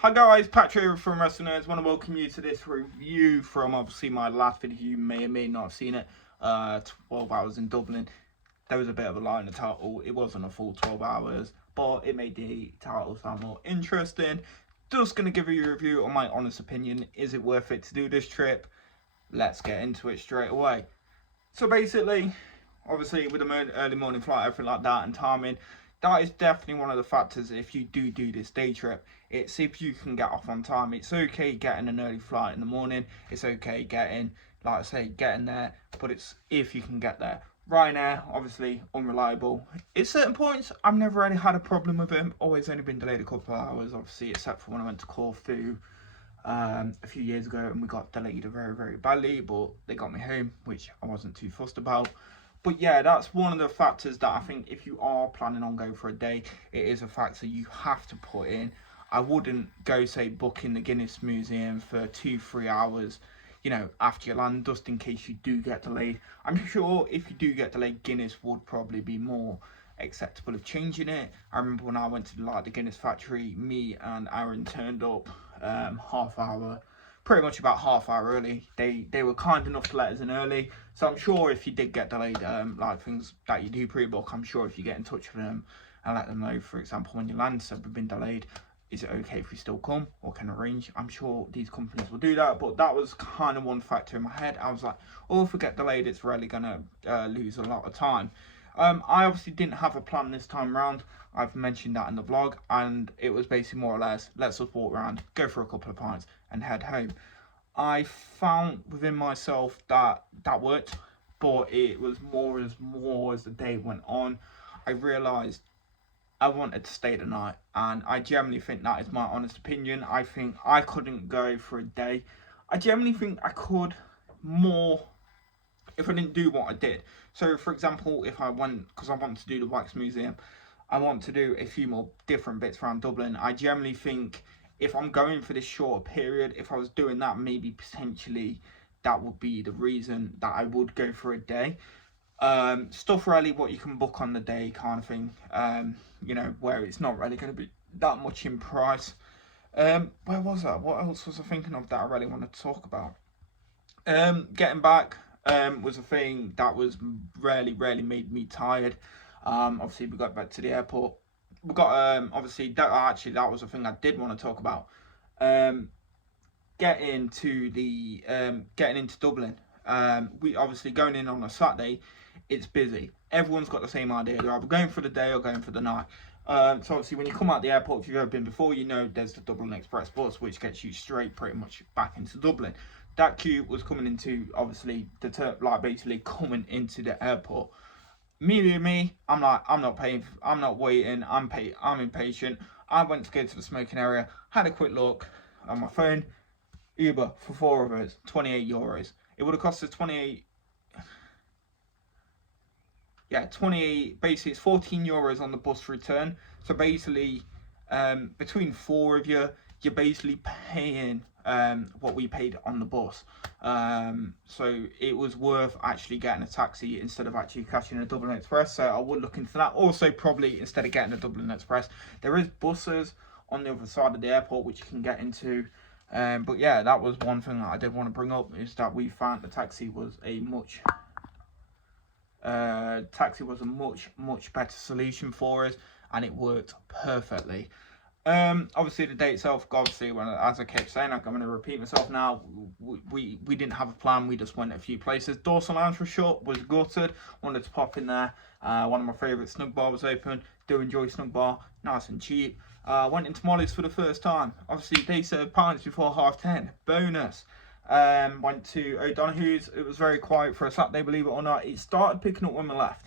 Hi guys, Patrick from Wrestling Nerds. Want to welcome you to this review from obviously my last video. You may or may not have seen it. 12 hours in Dublin. There was a bit of a lie in the title. It wasn't a full 12 hours, but it made the title sound more interesting. Just gonna give you a review on my honest opinion. Is it worth it to do this trip? Let's get into it straight away. So basically, obviously with the early morning flight, everything like that, and timing, that is definitely one of the factors if you do this day trip. It's if you can get off on time. It's okay getting an early flight in the morning. It's okay getting, like I say, getting there, but it's if you can get there. Ryanair, obviously unreliable. At certain points, I've never really had a problem with them. Always only been delayed a couple of hours, obviously, except for when I went to Corfu a few years ago and we got delayed very badly, but they got me home, which I wasn't too fussed about. But yeah, that's one of the factors that I think if you are planning on going for a day, it is a factor you have to put in. I wouldn't go, say, booking the Guinness Museum for 2-3 hours, you know, after you land, just in case you do get delayed. I'm sure if you do get delayed, Guinness would probably be more acceptable of changing it. I remember when I went to the Guinness factory, me and Aaron turned up pretty much about half hour early. They were kind enough to let us in early, so I'm sure if you did get delayed, like things that you do pre-book, I'm sure if you get in touch with them and let them know, for example, when you land, so we've been delayed, is it okay if we still come or can arrange? I'm sure these companies will do that, but that was kind of one factor in my head. I was like, oh, if we get delayed, it's really gonna lose a lot of time. I obviously didn't have a plan this time around. I've mentioned that in the vlog, and it was basically more or less, let's just walk around, go for a couple of pints, and head home. I found within myself that that worked, but it was more as the day went on. I realised I wanted to stay the night, and I generally think that is my honest opinion. I think I couldn't go for a day. I generally think I could more if I didn't do what I did. So, for example, if I went, because I want to do the Wax Museum, I want to do a few more different bits around Dublin. I generally think if I'm going for this shorter period, if I was doing that, maybe potentially that would be the reason that I would go for a day. Stuff really what you can book on the day kind of thing, you know, where it's not really going to be that much in price. Where was that? What else was I thinking of that I really wanted to talk about? Getting back was a thing that was really made me tired. Obviously we got back to the airport. We got obviously that was a thing I did want to talk about. Getting into Dublin. We obviously going in on a Saturday. It's busy. Everyone's got the same idea. They're either going for the day or going for the night. So obviously when you come out the airport, if you've ever been before, you know there's the Dublin Express bus, which gets you straight pretty much back into Dublin. That queue was coming into, obviously, basically coming into the airport. Me, I'm like, I'm not paying, I'm not waiting, I'm impatient. I went to go to the smoking area, had a quick look on my phone. Uber for 4 of us, €28. It would have cost us 28. Yeah, 28. Basically, it's €14 on the bus return. So basically, between 4 of you, you're basically paying what we paid on the bus. So it was worth actually getting a taxi instead of actually catching a Dublin Express. So I would look into that. Also, probably instead of getting a Dublin Express, there is buses on the other side of the airport which you can get into. But yeah, that was one thing that I did want to bring up, is that we found the taxi was a much better solution for us, and it worked perfectly. Obviously the day itself, obviously, as I kept saying, I'm going to repeat myself now, we didn't have a plan. We just went a few places. Dawson Lounge was shut, was gutted, wanted to pop in there. One of my favourite snug bar was open. Do enjoy snug bar, nice and cheap. Went into Molly's for the first time. Obviously they served pints before 10:30, bonus. Went to O'Donoghue's. It was very quiet for a Saturday, believe it or not. It started picking up when we left,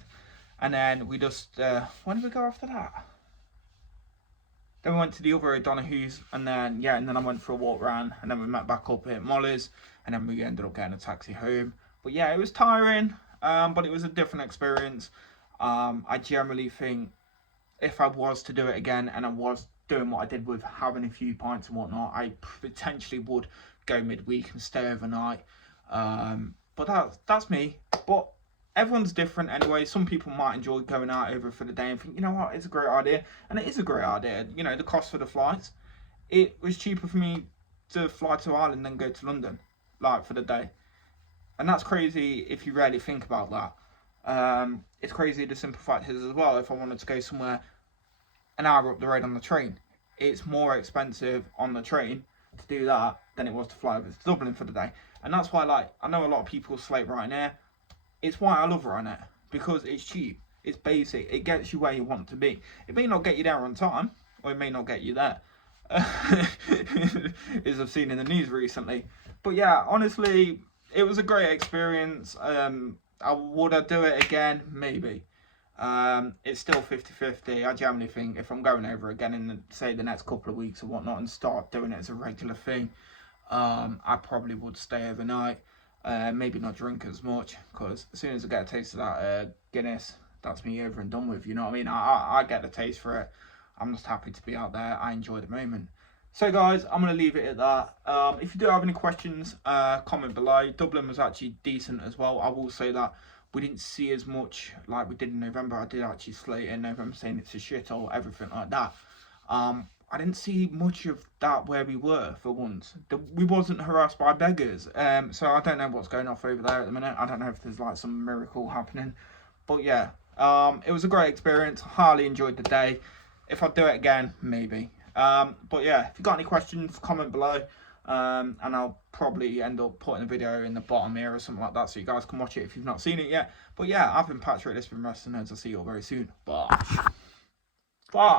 and then we just when did we go after that? Then we went to the other O'Donoghue's, and then I went for a walk around, and then we met back up at Molly's, and then we ended up getting a taxi home. But yeah, it was tiring, but it was a different experience. I generally think if I was to do it again, and I was doing what I did with having a few pints and whatnot, I potentially would go midweek and stay overnight. But that's me. But everyone's different anyway. Some people might enjoy going out over for the day and think, you know what, it's a great idea. And it is a great idea. You know, the cost for the flights, it was cheaper for me to fly to Ireland than go to London, like for the day. And that's crazy if you really think about that. It's crazy the simple fact is as well, if I wanted to go somewhere an hour up the road on the train, it's more expensive on the train to do that than it was to fly over to Dublin for the day. And that's why, like, I know a lot of people slate Ryanair. It's why I love Ryanair, because it's cheap, it's basic, it gets you where you want to be. It may not get you there on time, or it may not get you there, as I've seen in the news recently. But yeah, honestly, it was a great experience. Would I do it again? Maybe. It's still 50-50. I generally think if I'm going over again in say the next couple of weeks or whatnot and start doing it as a regular thing, I probably would stay overnight. Maybe not drink as much, because as soon as I get a taste of that Guinness, that's me over and done with. You know what I mean? I get the taste for it. I'm just happy to be out there. I enjoy the moment. So guys, I'm going to leave it at that. If you do have any questions, comment below. Dublin was actually decent as well. I will say that we didn't see as much like we did in November. I did actually slate in November saying it's a shithole, everything like that. I didn't see much of that where we were for once. We wasn't harassed by beggars. So I don't know what's going off over there at the minute. I don't know if there's like some miracle happening. But yeah, it was a great experience. Highly enjoyed the day. If I do it again, maybe. But yeah, if you've got any questions, comment below. And I'll probably end up putting a video in the bottom here or something like that, so you guys can watch it if you've not seen it yet. But yeah, I've been Patrick, this has been Wrestling Nerds. I'll see you all very soon. Bye. Bye.